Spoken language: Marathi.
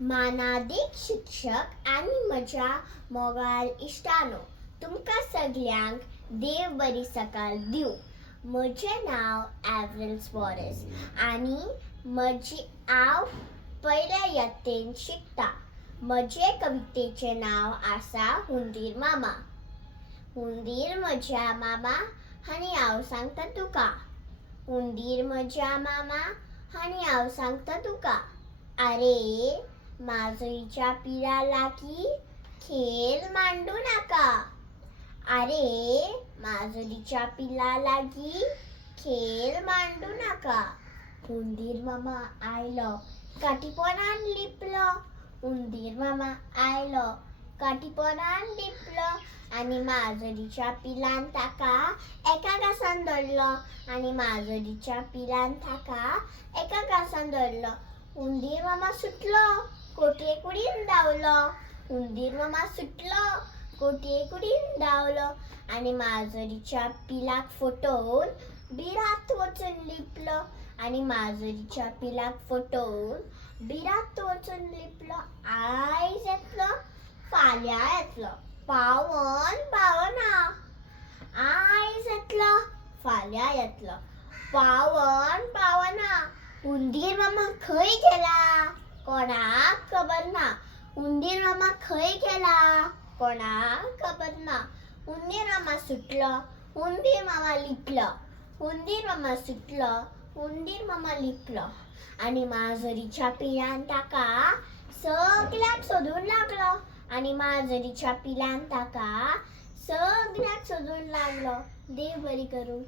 मानादीक शिक्षक आणि म्हज्या मोगाल इश्टानो, तुमकां सगळ्यांक देव बरी सकाळ दिवं. म्हजें नांव एवरेल्स वॉरेस आनी हांव पयल्या यत्तेन शिकता. म्हजे कवितेचें नांव आसा हुंदीर मामा. हुंदीर म्हज्या मामा आनी हांव सांगता तुका. हुंदीर म्हज्या मामा आनी हांव सांगता तुका. आरे माजोळीच्या पिरा लागीं खेळ मांडू नाका. आरे माजोळीच्या पिला लागीं खेळ मांडू नाका. हुंदीर मामा आयलो, काटीपोनान लिपलो. हुंदीर मामा आयलो, काटीपोनान लिपलो. आनी माजोळीच्या पिलान ताका एका घासान धरलो. आनी माजोळीच्या पिलान ताका एका घासान धरलो. हुंदीर मामा सुटलो, कोटये कुडीन धांवलो. हुंदीर मामा सुटलो, कोटये कुडीन धांवलो. आनी माजोळीच्या पिलाक फटोवन बिरांत वचून लिपलो. आनी माजोळीच्या पिलाक फटोवन बिरांत वचून लिपलो. आयज येतलो, फाल्यां येतलो, पावोन पावना. आयज येतलो, फाल्यां येतलो, पावोन पावना. हुंदीर मामा खंय गेला, कोणाक खबर ना. हुंदीर मामा खंय गेला, कोणाक खबर ना. हुंदीर मामा सुटलो, हुंदीर मामा लिपलो. हुंदीर मामा सुटलो, हुंदीर मामा लिपलो. आनी माजोळीच्या पिलान ताका सगळ्याक सोदूंक लागलो. आनी माजोळीच्या पिलान ताका सगळ्याक सोदूंक लागलो. देव बरी करूं.